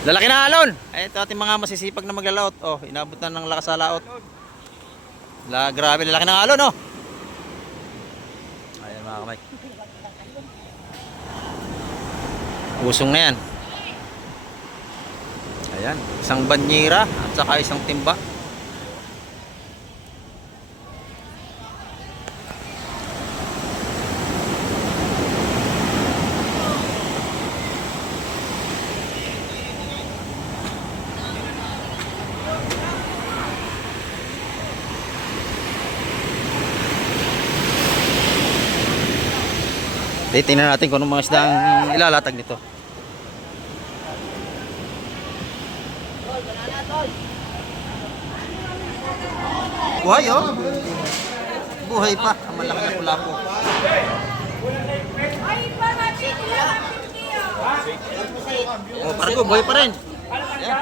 Lalaki na alon. Ito ating mga masisipag na maglalaot. Oh, inabot na ng lakas sa laot. Grabe, lalaki na alon, oh. Ayan mga kamay. Usong na yan. Ayan, isang banyera at saka isang timba. Tingnan natin kung anong mga isdang ilalatag nito. Buhay, oh. Buhay pa. Ang malaki na kulapo. Oh, parang ko, buhay pa rin. Ayan.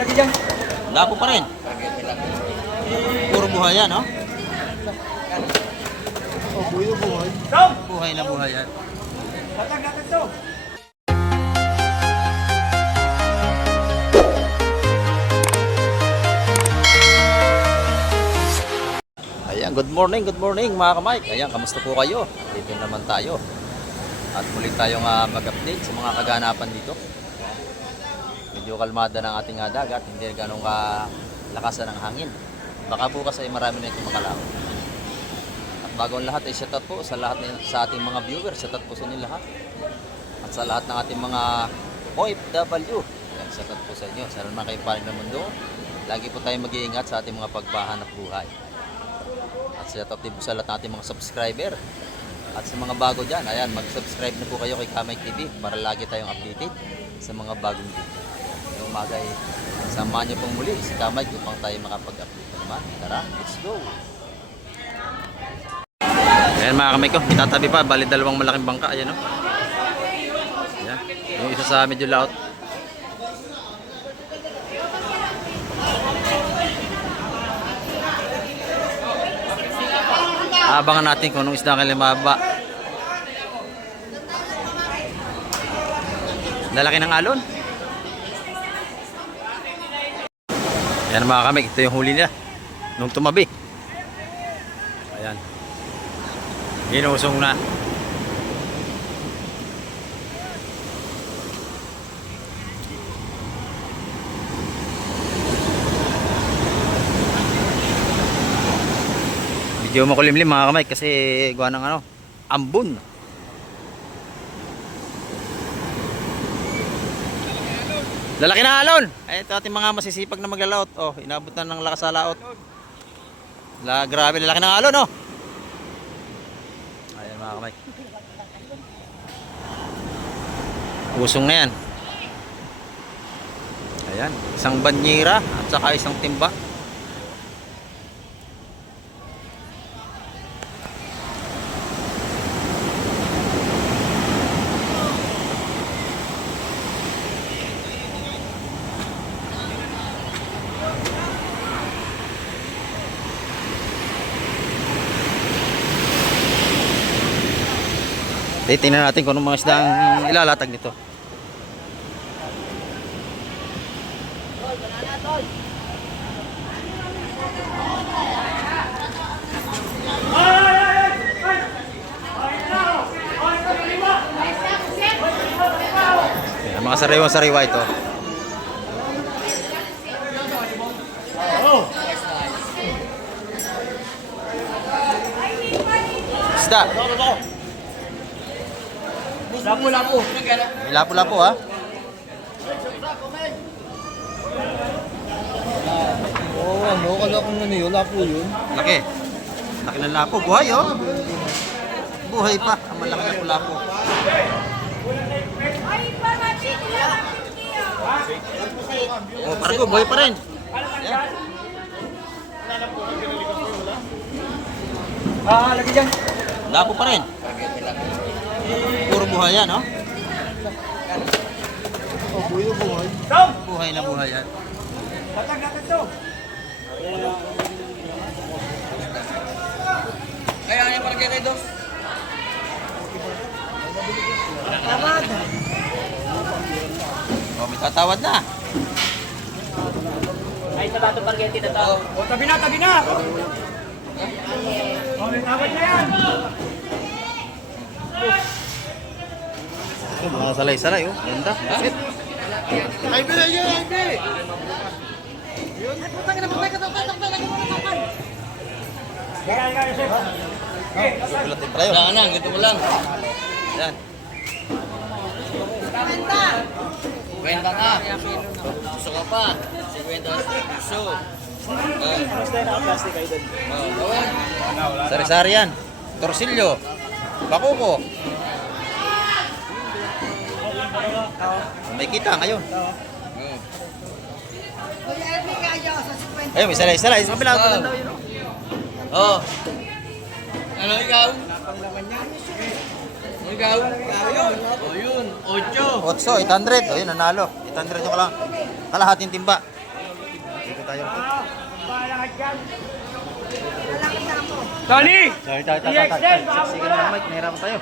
Lagi dyan. Lapo pa rin. Puro buhay yan, oh. Oh, buhay na buhay. Buhay na buhay yan. Latag natin to. Ayan, good morning mga ka-Mike. Ayan, kamusta po kayo? Dito naman tayo. At muli tayong mag-update sa mga kaganapan dito. Medyo kalmada ng ating dagat, hindi ganong kalakasan ng hangin. Baka bukas ay marami na itong makalawin. At bago ang lahat ay shoutout po sa ating mga viewers. Shoutout po sa inyo lahat. At sa lahat ng ating mga OFW. Ayan, shoutout po sa inyo. Sana naman kayo paling ng mundo. Lagi po tayong mag-iingat sa ating mga pagbahanap buhay. At shoutout din po sa lahat ng ating mga subscriber. At sa mga bago dyan, ayan, mag-subscribe na po kayo kay Kamay TV para lagi tayong updated sa mga bagong video. Ngayong umaga ay samahan niyo pong muli si Kamay upang tayo makapag-update naman. Tara, let's go! Ayan mga kamay ko, itatabi pa, bali dalawang malaking bangka, ayan o. Ayan, yung isa sa medyo laot. Abangan natin kung anong isda kailan mababa. Lalaki ng alon. Ayan mga kamay, ito yung huli nila nung tumabi. Ayan. Inusong na. Medyo makulimlim mga kamay kasi gawa ng ambon. Lalaki na alon. Ito ating mga masisipag na maglalaot. Oh, inabot na ng lakas sa laot. Grabe, lalaki ng alon, oh. Ayan mga kamay. Usong na yan. Ayan, isang banyera at saka isang timba. Tingnan natin kung anong mga isdang ilalatag nito. Ayan, mga sariwa ito. Isda. Lapo-lapo. May lapo-lapo ha. Oo, kala kong ano yun, lapo yun. Laki. Laki ng lapo. Buhay oh. Buhay pa. Ang malaki na kulapo. Oh, parang ko, buhay pa rin. Ayan. Lagi dyan. Lapo pa rin. Puro buhay yan, oh. Oh, buhay na buhay. Buhay na buhay yan. Latag natin to. Kaya nga parang kayo dos. Oh, may tatawad na. Ay, sa bato pargeti na to. O, tabi na, tabi na! O, may tawad na yan! Ito, mga salay-salay, oh. Ganda. Bakit? Ay, bila yan, ay, bila! Sulat din pala yun. Wala na, ganito mo lang. Yan. Kwenta ka. Gusto ka pa. 50 gusto. Basta na plastic kayo doon. Sari-sari yan. Torsilyo. Bakuko. May kita ngayon. Ayun, may salay-salay. Sa kabila. Maganda yun, oh. Oh. Ano ikaw? Ikaw? Ayun. O yun. 8. 8, 800. O yun, nanalo. 800 yung lang. Kalahating timba. Dito tayo. Tony! Tayo. Sige na, Mike. Nahirapan tayo.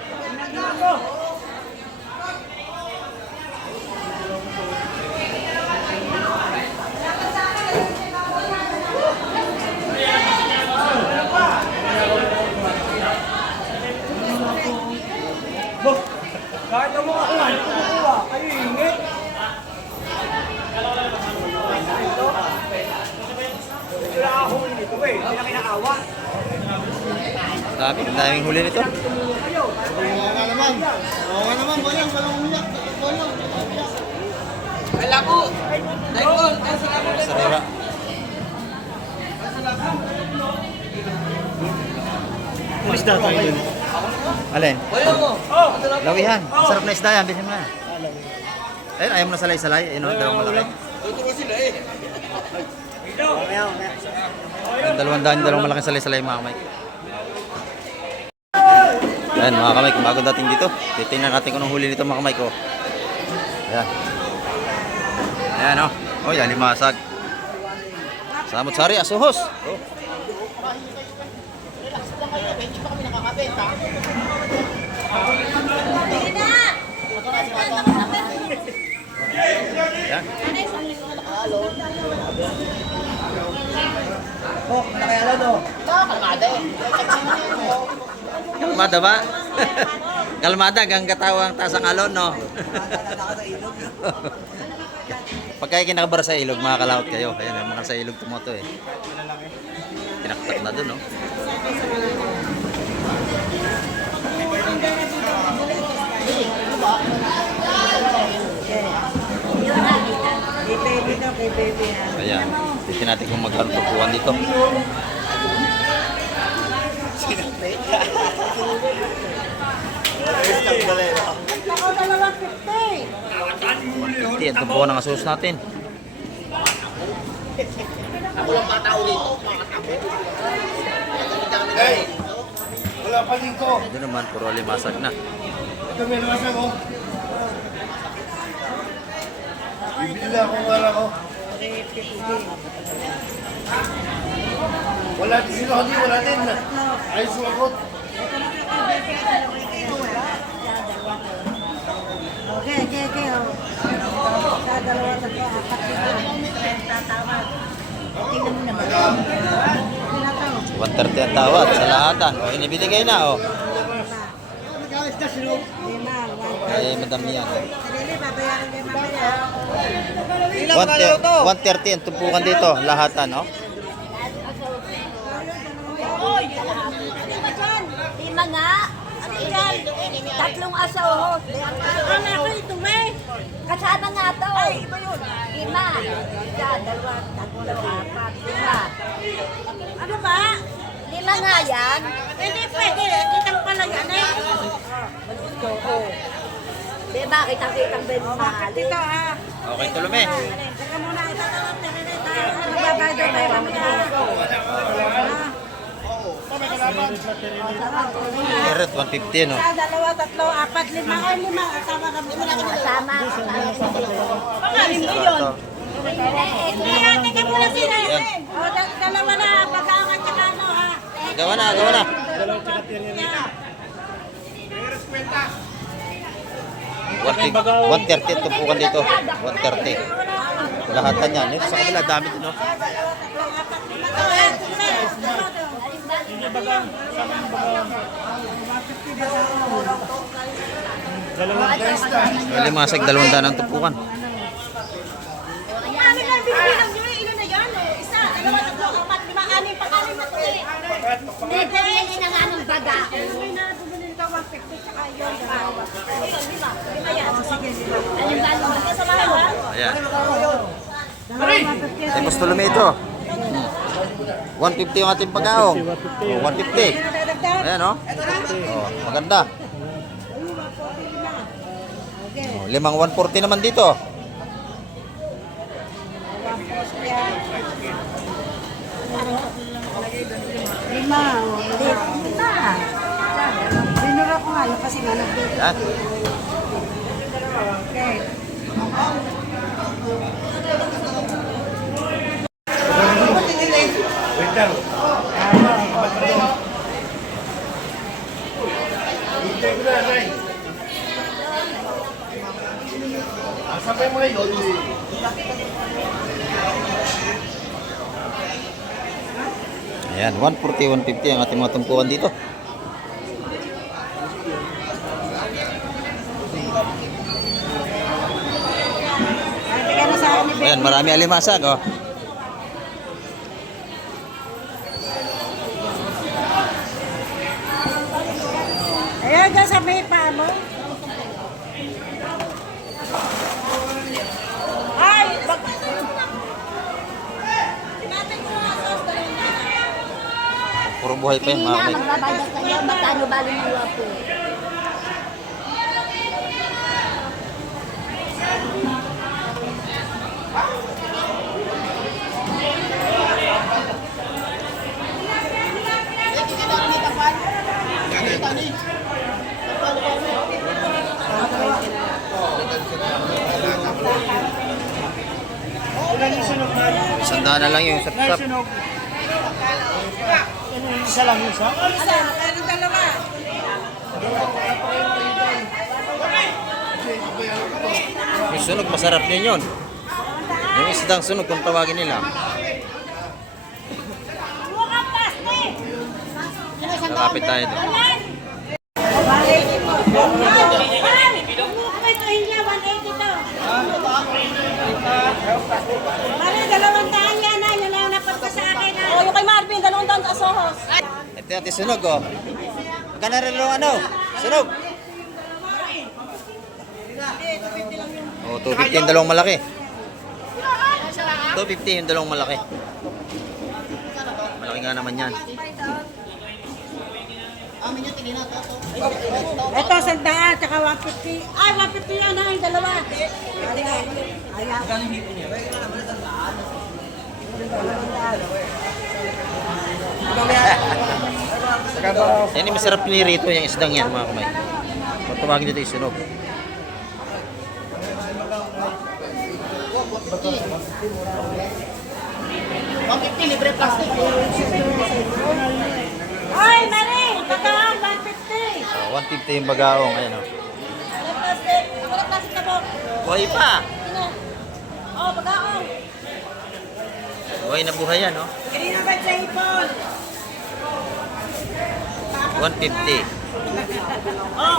Kahit ang mga kuhan, kukuha, kayo ingit. Wala ako huli nito eh, hindi na kinaawa. Daming huli nito. Oo nga naman, walang umiyak. Wala ko. Daikon. Sarira. Isda tayo dun. Alin? Wala ko. Lawihan. Masarap na isda yan. Bilhin mo na. Ayun, ayaw mo na salay-salay. Ayun, oh, dalawang malaki. Ito ko sila eh. Ayun, dalawang malaking salay-salay mga kamay. Ayan mga kamay, kung bago dating dito, titingnan natin kung anong huli nito mga kamay ko. Ayan. Ayan o. Oh. Oh, yan, limasag. Samot-sari, asuhos. Oh. Ayan. Oh, nakayala no? Kalmada ba? Kalmada, hanggang katawang tasang alon, no? Pagka kinakabara sa ilog, makakalawat kayo. Ayan, yung mga sa ilog tumoto eh. Tinaktak na dun, no? Ayan, titin natin kung magkano tupuan dito. Yan, tupuan ng asus natin. Hey! Wala pa dito. Ito naman, puro limasag na. Ito may naman ako. Bibili ako ng wala ko. Wala din sila, hindi wala din. Ayos sumakot. Okay. Sa dalawa, tatlo, apat, tatawag. Tingnan mo naman. Pinataw. 130 ang tawad sa lahatan. O, inibigay na, o. Lima, Ay, madami yan. Sarili, babayaran kayo mamaya. 130 ang tumpukan dito, lahatan, o. Lima nga. Ano yan? Tatlong asaw. Ano ako ito, may? Kasama nga to. Ay, iba yun. Lima. Isa, dalawa, tatlo, apat, lima. Ano ba? Lima nga yan. Pwede. Kitang pala yan eh. Di ba, kitang-kitang ba yung mahal? Ito ah. Okay, tulume. Teka muna, itatawag. Magbabayad daw tayo mamaya. Merit, 150, no? Isa, dalawa, tatlo, apat, lima. Ay, lima. Kasama kami. Kasama. Pangalim mo yun. Teka muna sila. O, dalawa na. Pag-aangat ka na, ano ha. Gawa na. 130 ang tumpukan dito. 130. Lahatan yan. Ito sa kabila, dami din, no? Limasag, 200 ang tumpukan. Ano na, binibilang nyo yung ilo na yan. Isa, dalawa, tatlo, apat, lima, anim, pang-anim na to eh. Dito yan na nga ng baga. May na, bumili ka 150, tsaka yun. Lima. Lima yan. Sige, lima. Alin ba naman? Kasamahan ha? Ayan. Ay, mas tulumi ito. 150 yung ating pagkaong. 150. Ayan, no? Oh, maganda. Oh, limang 140 naman dito. Lima. Lima. Binura ko nga yun kasi nga nagdito. Ayan. Okay. Ayan, 140, 150 ang ating mga tumpukan dito. Bigyan na sa akin ni Ayan, marami alimasag, oh. Ayan, dyan sa may paa mo. Ay! Puro buhay pa yan, Sige mga na, kamay. magbabayad kayo. Magkano bali mo po? Sandaan na lang yung sap-sap. Isa lang isa. Isa, pero dalawa. Yung sunog, masarap din yun. Yung isdang sunog, kung tawagin nila. Mukhang pasti. Nakapit tayo doon. Pare, 200 yan na. Yun lang ang napag ko sa akin. Oh, yung kay Marvin, 200 sa Sohos. Ito yung sunog, oh. Magkano rin yung ano? Sunog. Oh, 250 yung dalawang malaki. 250 yung dalawang malaki. Malaki nga naman yan. Ito, 100, tsaka 150. Ay, 150 yan na, yung dalawa. Yan yung masarap nirito yung isdang yan, mga kamay. Kung tumagin dito yung sunog. Ay, Mari, baka 150. Oh, 150 yung bagaong. Ayan, oh. Ano plastic? Ako na plastic na po. Buhay pa. Sino? Oh, bagaong. Buhay na buhay yan, oh. Kanina ba sa ipon? 150. Oh,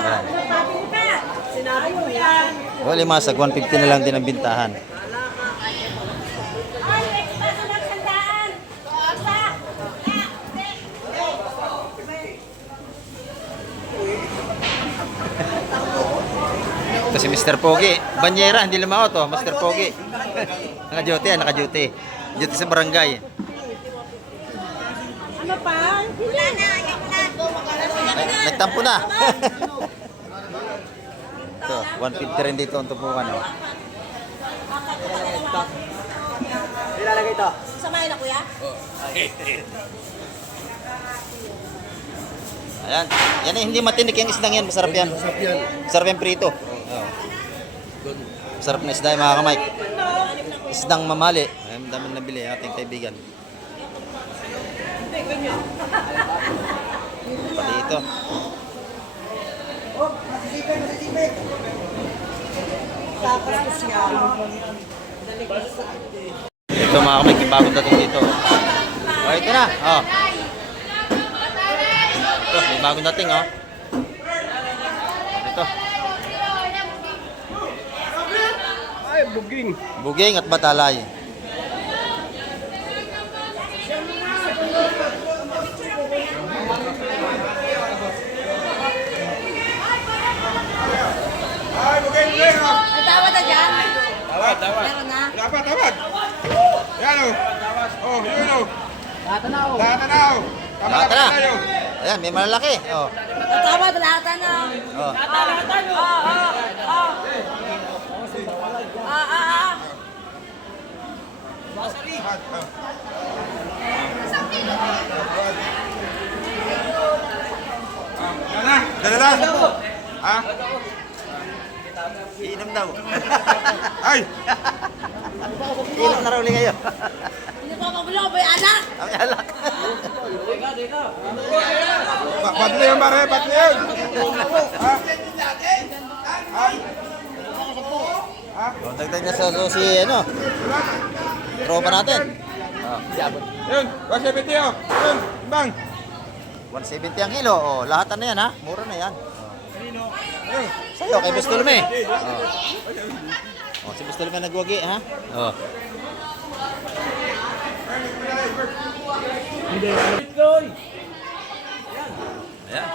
Ayan. pabili pa. Sinabi mo yan. Oh, limasag, 150 na lang din ang bintahan. Ay, extra sa nagsandaan. Isa. Ito si Mr. Pogi. Banyera, hindi lumao to. Mr. Pogi. Naka-duty, naka-duty. Duty sa barangay. Ano pa? Wala na. Ay, nagtampo na. Ito, 150 rin dito ang tupukan, oh. Ilalagay ito. Samahin na, kuya? Ayan. Yan eh, hindi matinik yung isdang yan. Masarap yan. Masarap yan prito. Oh. Masarap na isda yung mga kamay. Isdang mamali. Ay, madaming nabili ating kaibigan. Pati ito. Ito mga kamay, may bagong dating dito. Oh, ito na. Oh. Ito, may bagong dating, oh. Ito. Ay, buging. Buging at batalay. Ay, buging, buging. May tawad na dyan? Tawad. Meron na? Tawad. Yan o. Oh, yun o. Latanaw. Lahat na. Ayan, may malalaki. Oh. Tawad, lahat na. Oh. Dala lang. Ha? Iinom daw. Ay! Iinom na raw ulit kayo. Hindi pa magulo, may anak. Ang alak. Ba't na yun, pare? Ba't na yun? Ha? Oh, dagdag na sa si ano. Tropa natin. Oh. Yun, 170 o. Yun, bang. 170 ang kilo. Oh, lahat na yan ha. Mura na yan. Oh. Sa'yo, kay Bustulme. Oh. Oh, si Bustulme nagwagi ha. Oh. Ayan.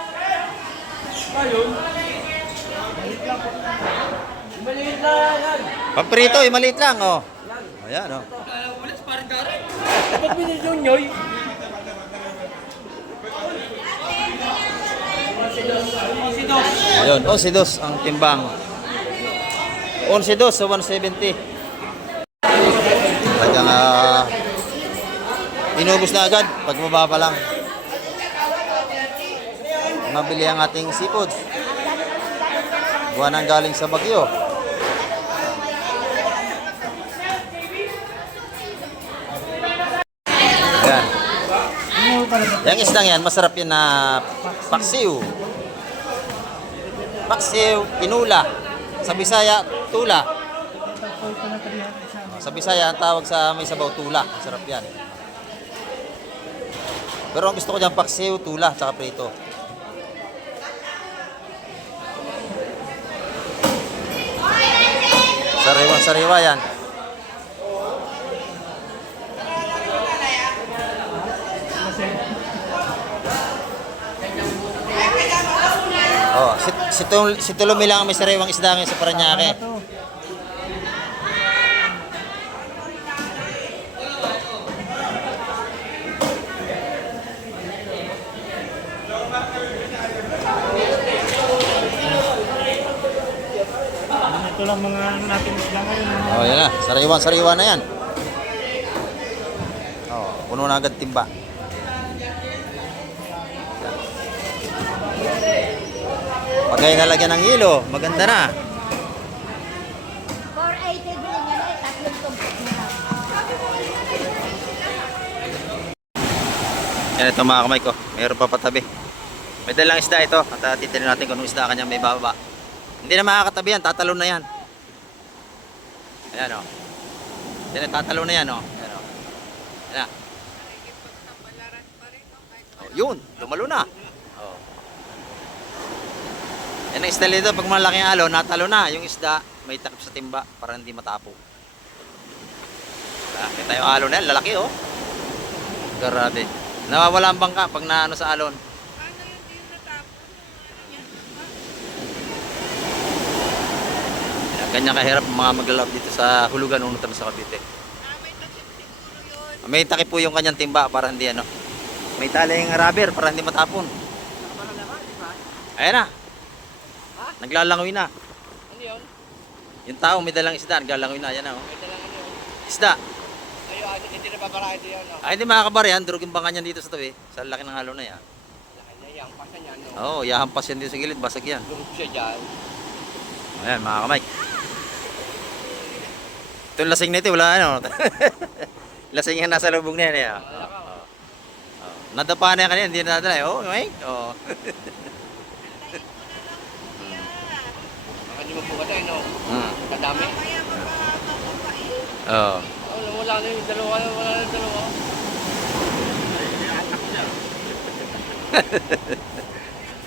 Paprito, maliit lang oh. Ayan oh. Ayun, 11 ang timbang. 11 sa 170. Talagang inubos na agad pag mababa lang. Mabili ang ating seafood. Buwan ang galing sa Baguio. Ayan. Yung isdang yan, masarap yan na paksiw. Paksiw, tinula. Sa Bisaya, tula. Sa Bisaya, ang tawag sa may sabaw, tula. Masarap yan. Pero ang gusto ko dyan, paksiw, tula, tsaka prito. Sariwa yan. Oh, si Tulumi lang ang may sariwang isda ngayon sa Paranaque. Ito lang mga ano natin isla ngayon. Oh, yan na. Sariwa na yan. Oh, puno na agad timba. Pagay nalagyan ng hilo, maganda na. 480 din yan eh, tatlong tumpok na lang. Yan ito mga kamay ko. Mayroon pa patabi. May dalang isda ito. At titignan natin kung anong isda kanya may bababa. Hindi na makakatabi yan. Tatalon na yan. Ayan o. Yan, tatalon na yan o. Ayan o. Ayan na. Oh, yun. Lumalo na. Oh. Yan ang isda nito. Pag malaki ang alo, natalo na. Yung isda may takip sa timba para hindi matapo. Kita yung alo na yan. Lalaki o. Grabe. Nawawala ang bangka pag naano sa alon. Kanya kahirap mga maglalab dito sa hulugan unutan sa Cavite. May takip po yung kanyang timba para hindi ano. May taling rubber para hindi matapon. Ayan na. Naglalangoy na. Ano yun? Yung tao may dalang isda, naglalangoy na. Ayan na oh. May dalang ano yun? Isda. Ayun, hindi na babarahin ito yun. No? Ay, hindi makakabar yan. Durog yung bangka niyan dito sa tabi. Sa laki ng halo na yan. Laki na yan, pasan yan. No? Oo, yahampas yan dito sa gilid. Basag yan. Lumog siya dyan. Ayan, mga kamay. Ito yung lasing na ito. Wala ano. Lasing yan nasa lubog na yan. Eh. Nadapa na yan kanina. Hindi na nadala. Oh, may. Oh. Baka mo po ka no? Hmm. Kadami. Oo. Wala na yung dalawa, wala na yung dalawa.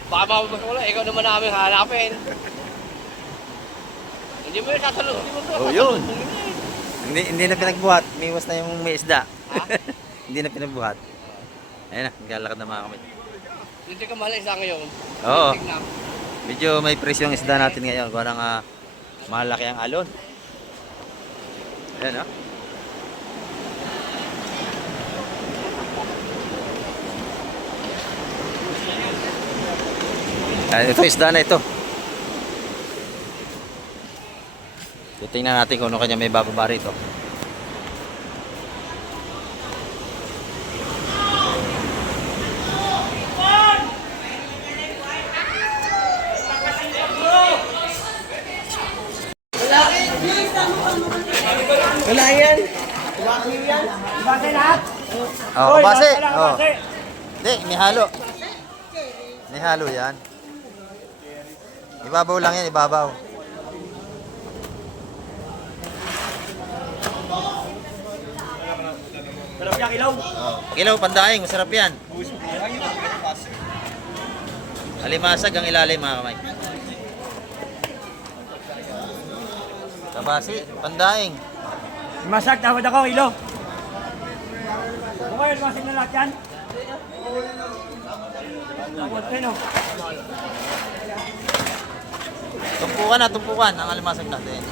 Baka mababas wala, ikaw naman namin hanapin. Hindi mo yung sasalong, hindi mo Oh, yun. Hindi na pinagbuhat. Miwas na yung may isda. Hindi na pinagbuhat. Ayun na, naglalakad na mga kamay. Hindi ka mahal isa ngayon. Oo. Tingnan. Medyo may presyo ang isda natin ngayon. Kung anong malaki ang alon. Ayan, oh. Ito isda na ito. Titingnan natin kung ano kanya may bababa rito. Wala yan. Bakit yan? Bakit lahat? Oh, kabase. Oh. Hindi, inihalo. Inihalo yan. Ibabaw lang yan, ibabaw. Sarap niya, kilaw. Oh. Kilaw, pandaing, masarap yan. Alimasag ang ilalim mga kamay. Kabasi, pandaing. Masag, tawad ako, kilo. Kung kayo, masag na lahat yan. Tawad kayo, no? Tumpukan ang alimasag natin.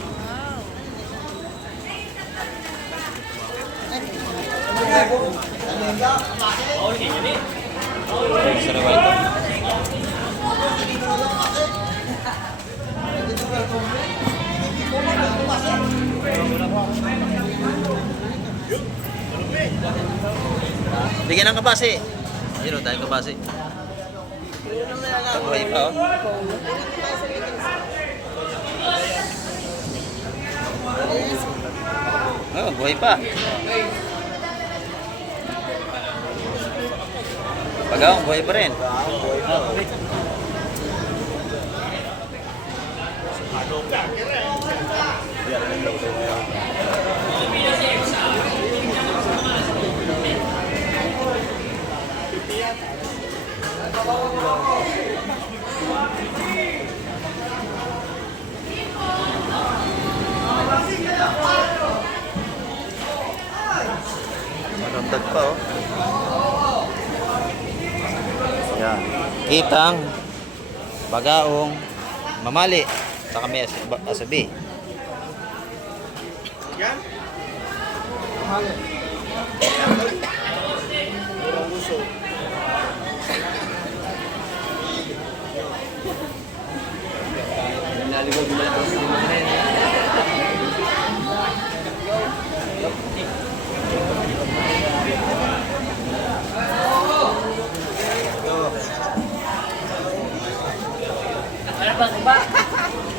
Sariwa ito. Bigyan ng kabase. Ayun o, dahil kabase. Buhay pa o. Oh, buhay pa. Pagawang, buhay pa rin. Magandang pa oh. Yan. Kitang, bagaong, mamali, saka may asabi. Yan.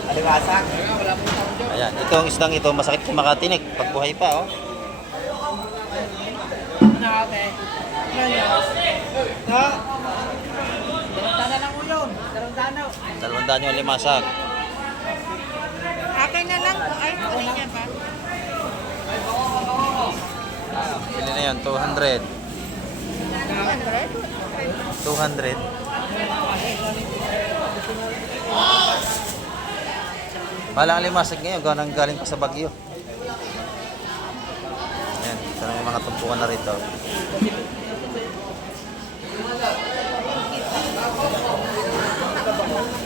Alimasag. Ayan, itong isdang ito, masakit kumakatinag pag buhay pa, oh. Darandana lang mo yun. Darandana. 200 yung limasag. Akin na lang po. Ay, kunin niya ba? Pili na yun, 200. 200. Mahal ang limasag ngayon, galing pa sa Bagyo. Ayan, ito na yung mga tumpukan na rito.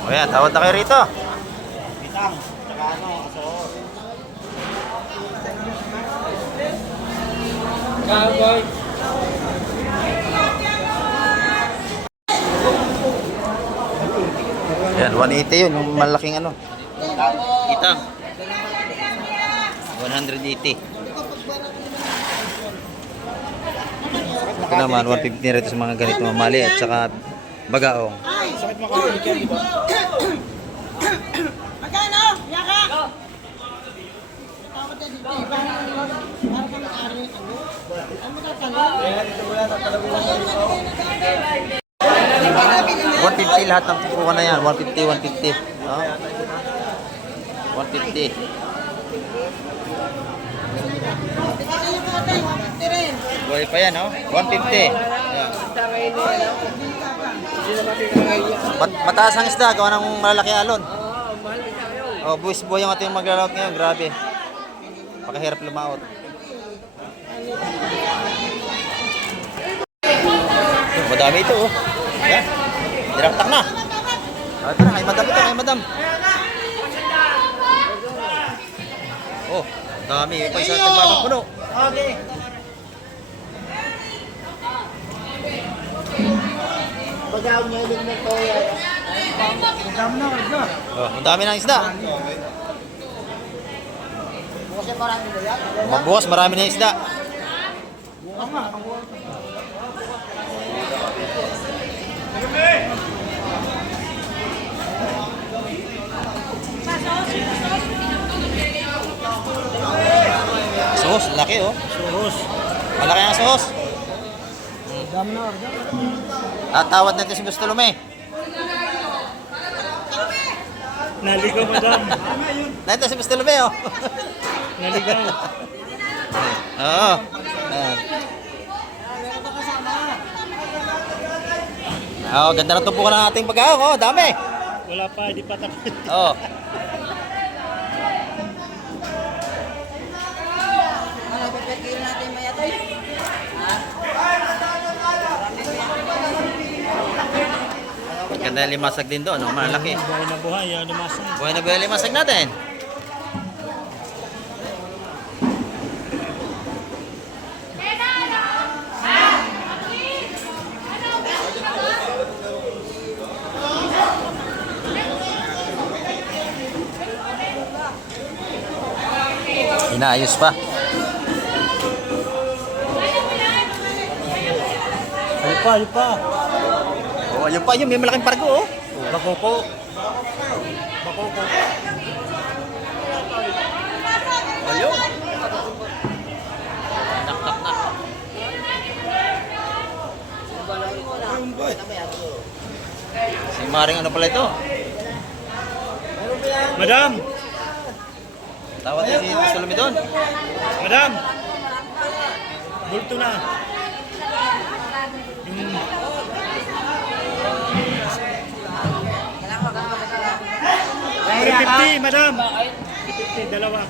O yan, tawad na kayo rito. Bitang. Tsaka ano, aso. Ayan, 180 yun, yung malaking ano. Kitang. 180. Ito naman, 150 rito sa mga ganito mamali at saka bagaong. Magkano? Yaka! Tawad na dito. Para kami ari. Ano tatanong? 150 lahat ng pupukan na yan. 150, 150. Oh. 150. Buhay pa yan, oh. 150. Ayan. Mataas ang isda, gawa ng malaki alon. Oh, buwis buhay yung ating maglalawag ngayon. Grabe. Pakahirap lumaot. Madami ito, oh. Ayan. Direktak na. Ito na, kay madam ito, kay madam. Oh, dami. Pa isa ating babang puno. Okay. Bagaw niya yung nito. Oh, ang dami ng isda. Bukas marami ba yan? Magbukas, marami na isda. Sos, laki oh. Sos. Malaki ang sos. Tatawad natin si Bustolome. Naligaw, madam. Nandito si Bustolome oh. Naligaw. Oo. Oh, ganda ng tumpukan ng ating pag-ahok. Oh, dami. Wala pa, hindi pa tapos. Oh. Ganda yung limasag din doon, no? Malaki. Buhay na buhay, yan lumasang. Buhay na buhay yung limasag natin. Inaayos pa. Ayun pa. Oh, ayun pa, yun. May malaking pargo, oh. Bakoko. Ayun. Naktak na. Si Maring ano pala ito? Madam! Tawad na si Bustolome doon. Madam! Bulto na. $350, madam. $350, dalawa.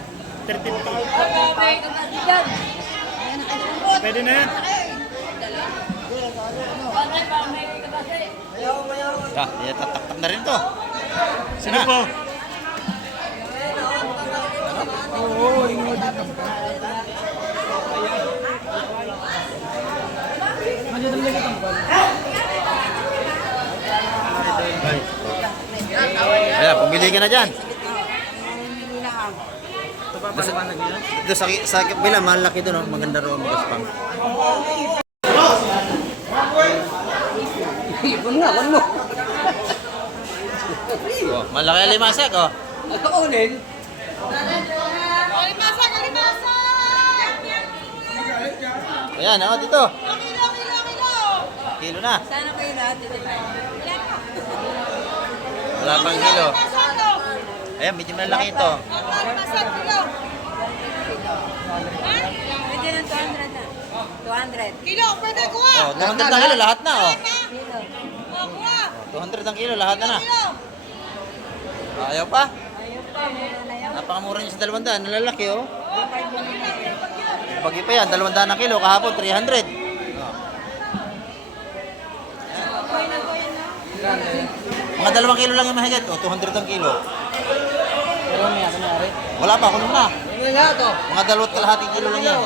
$350. Pwede na yan. Tatak na rin to. Sino po? Ayan, pumili ka na dyan. Doon sa kabila, malaki doon, oh. Maganda ro ang magaspang. Ibon mo. Oh, malaki ang limasag, oh. Ito unin. Ayan, oh, dito. Kilo na. Sana kayo lahat dito tayo. Wala pang kilo. Ayan, medyo malaki ito. Pwede ng 200 na. 200. Kilo, pwede kuha. Oh, 200 ang kilo, lahat na, oh. Kilo. Oh, kuha. 200 ang kilo, lahat na. Kilo. Ayaw pa? Ayun pa, mura na yan. Napakamura niya sa 200. Nalalaki, oh. Bagay pa yan, 200 ang kilo. Kahapon, 300. Mga 2 kilo lang yung mahigit, oh. 200 ang kilo. Wala pa, kunin na. Mga 2.5 kilo lang yan.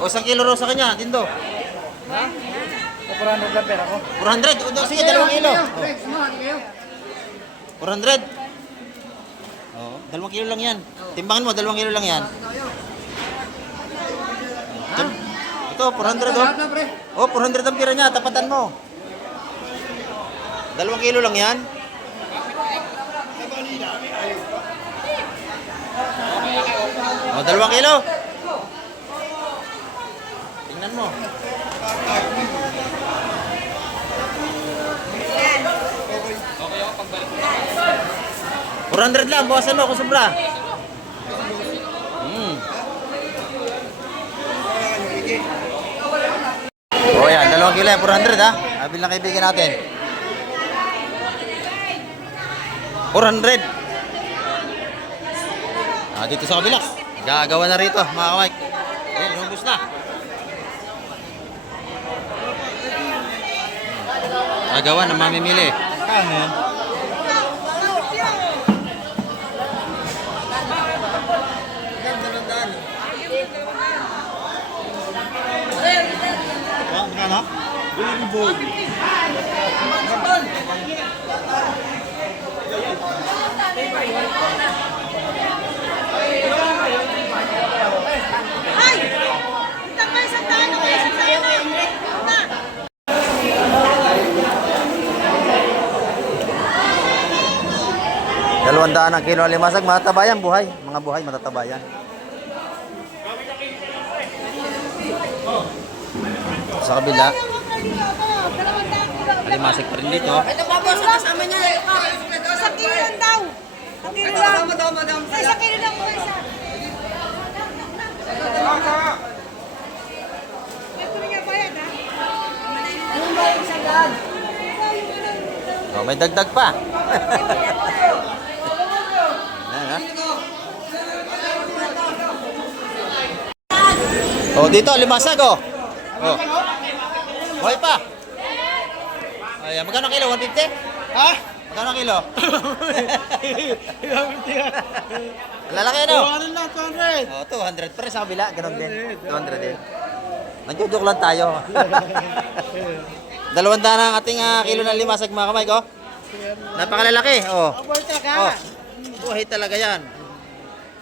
O, 1 kilo ro sa kanya, Dindo. Ha? 400 lang pera ko. 400? O, sige, 2 kilo. Oh. 400? Oh, 2 kilo lang yan. Timbangan mo, 2 kilo lang yan. Ito, 400 oh. Oh, 400 ang pira niya, tapatan mo. 2 kilo lang yan. Oh, 2 kilo. Tingnan mo. Okay, pagbalik. 400 lang, bawasan mo kung sobra. Oh yan, 2 kilo yan, 400 ha. Nabil na kaibigan natin. 400. Dito sa kabila. Gagawa na rito, mga kamike. Ayan, lumubos na. Gagawa na mamimili. Ano? Ay! Punta pa isang daan ako, isang daan na. Na. Dalawandaan ang kilo ng limasag, matatabayan buhay. Mga buhay, matatabayan. Sa kabila, limasag pa rin dito. Ito pa po sa kasama niya. Isang kilo lang daw. Isang kilo lang. Isang kilo lang po isa. Ito rin nga bayad ha? Anong ba yung isang daan? Oh, may dagdag pa. Ayan, ha? Oh, dito, limasag, oh. Oh. Buhay pa. Ayan, magkano kilo? 150? Ha? Magkano kilo? Lalaki, ano? Ano lang, 200. Oh, 200 pa rin sa kabila. Ganon din. 200 din. Nagjojoke lang tayo. 200 ang ating kilo ng limasag, mga kamay ko. Napakalalaki. Oh. Oh. Buhay talaga yan.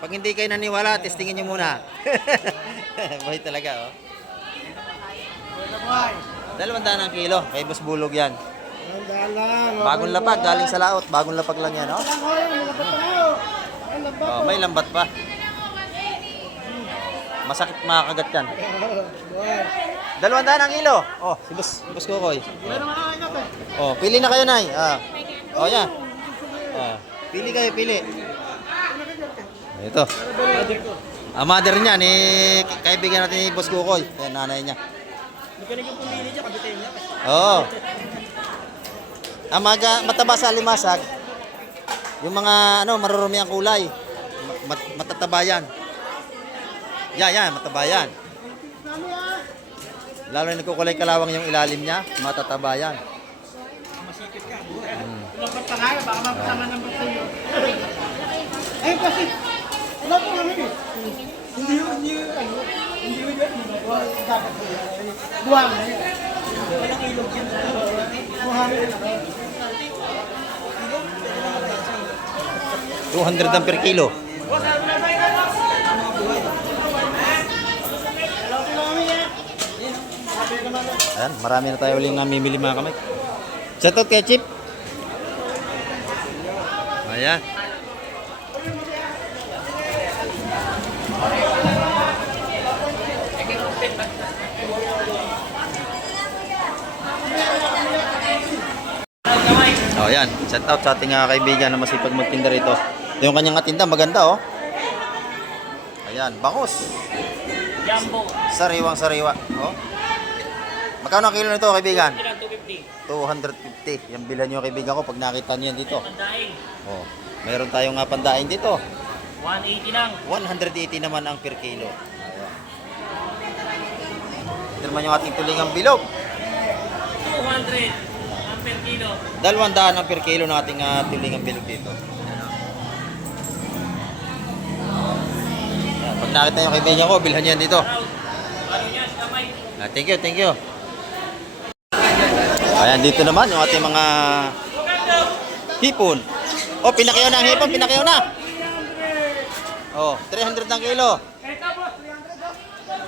Pag hindi kayo naniwala, testingin nyo muna. Buhay talaga, oh. 200 ang kilo. Kay Boss Bulog yan. Bagong lapag, galing sa laot. Bagong lapag lang yan, oh. Oh, may lambat pa. Masakit makakagat yan. 200 ang kilo. Oh, si Boss Kukoy. Oh, pili na kayo, Nay. Oh, yan. Pili kayo, pili. Ito. Ang mother niya, ni kaibigan natin ni Boss Kukoy. Yan, nanay niya. Oo. Ang mataba sa limasag, yung mga marurumi ang kulay, matataba yan. Yan, mataba yan. Lalo na nagkukulay kalawang yung ilalim niya, matataba yan. Masikip ka. Lambat pa nga, baka mapasama ng bato nyo. Ayun kasi, wala po namin eh. Hindi yun dapat buwang na yun. Walang ilog yan. Buhangin na. 200 ang per kilo. Ayan, marami na tayo uling namimili, mga kamay. Shoutout kay Chip. Ayan. Oh, yan. Shout out sa ating kaibigan na masipag magtinda rito. Ito yung kanyang tinda, maganda, oh. Ayan, bangus. Jumbo. Sariwang sariwa, oh. Magkano ang kilo nito, kaibigan? 250. 250. Yan bilan nyo, kaibigan ko, pag nakita nyo yan dito. Pandaing. Oh, meron tayong pandaing dito. 180 lang. 180 naman ang per kilo. Ayan. Ito naman yung ating tulingang bilog. 200 ang per kilo. 200 ang per kilo ng ating tulingang bilog dito. Ayan. Pag nakita nyo kaibigan ko, bilhan yan dito. Ano niya, kamay. Thank you, thank you. Ayan, dito naman yung ating mga hipon. Oh, pinakyaw na ang hipon, pinakyaw na. Oh, 300 ang kilo.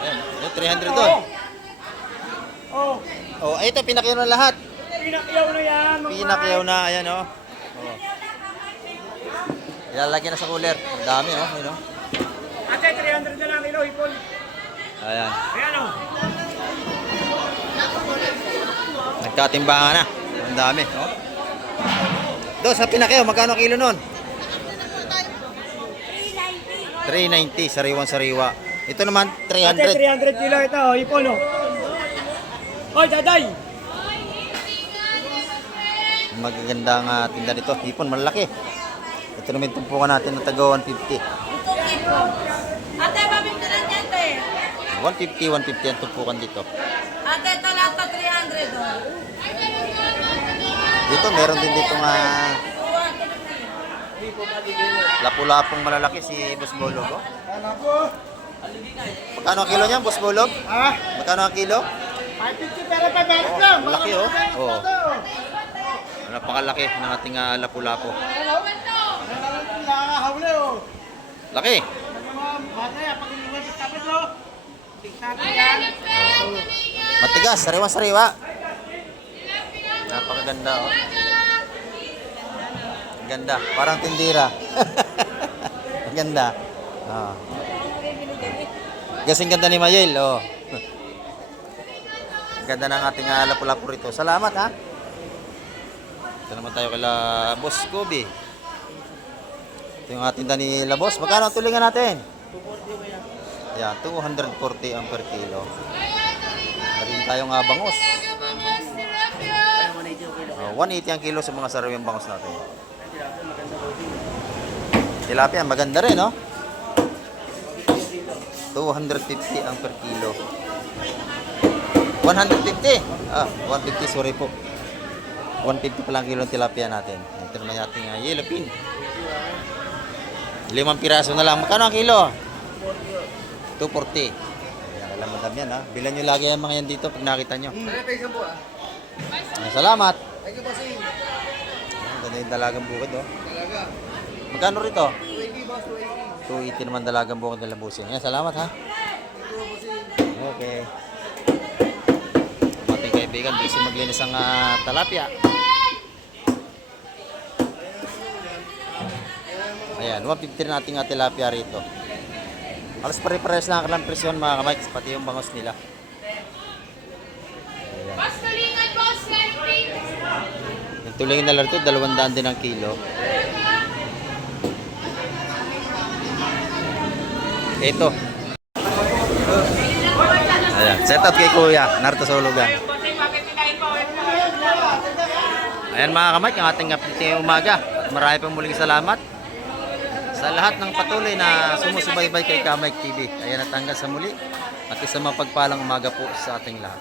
Ayan, 300 doon. Oh, ito, pinakyaw na lahat. Pinakyaw na yan. Pinakyaw na, ayan, oh. Oh. Ilalagay na sa cooler. Ang dami, oh. Ayan, oh. Ate, 300 na lang kilo, hipon. Ayan. Ayan o. Nagkatimbangan na. Ang dami, oh. Doon, sa pinakyaw, magkano kilo nun? 390, sariwang-sariwa. Ito naman, Ate, 300. 300 kilo ito, ipon oh. Hoy, daday! Magagandang tinda nito. Hipon, malaki. Ito naman tumpukan natin na taga 150. Ate, mabibili lang yan, te. 150 ang tumpukan dito. Ate, ito lahat pa 300, oh. Dito, meron din dito nga lapu-lapong malalaki si Boss Bolog. Oh. Magkano ang kilo niyan, Boss Bolog? Ha? Magkano ang kilo? 550 pero 500 lang. Ang laki, oh. Oo. Ito. Napakalaki ng ating lapu-lapo. Nakakahuli oh. Laki. Mamaya, pag iniwan sa tapos oh. Tignan yan. Matigas, sariwa-sariwa. Napakaganda, oh. Ganda, parang tindira. Ang ganda. Ah. Gasing ganda ni Mayel, oh. Ang ganda ng ating lapu-lapu rito. Salamat, ha. Ito naman tayo kay Boss Kobe. Ito yung ating dani Boss. Magkano ang tulingan natin? 240 yan, 240 ang per kilo. Meron tayong bangus. 180 ang kilo sa mga sariwang bangus natin. Tilapia, maganda rin, no? 250 ang per kilo. 150. 150, sorry po. 150 pa lang kilo ng tilapia natin. Ito naman yung ating yellowfin. 5 piraso na lang. Magkano ang kilo? 240. Alam mo yan, ha? Bilan nyo lagi ang mga yan dito pag nakita nyo. Salamat. Thank you, bossing. Ganda yung dalagang bukid, oh. Magkano rito? 280 naman dalagang bukid ng Lambusin. Yan, salamat, ha? Okay. Ating kaibigan, busy maglinis ang talapia. Ayan, 150 na ating tilapia rito. Alas pare-pares lang ang presyon, mga kamay, pati yung bangos nila. Ayan. Yung tulingin na lang ito, 200 din ang kilo. Ito. Ayan, set out kay Kuya, narito sa hulugan. Ayan mga kamay, ang ating update ngayong umaga. Marami pang muling salamat sa lahat ng patuloy na sumusubaybay kay Kamay TV. Ayan at hanggang sa muli at isang mapagpalang umaga po sa ating lahat.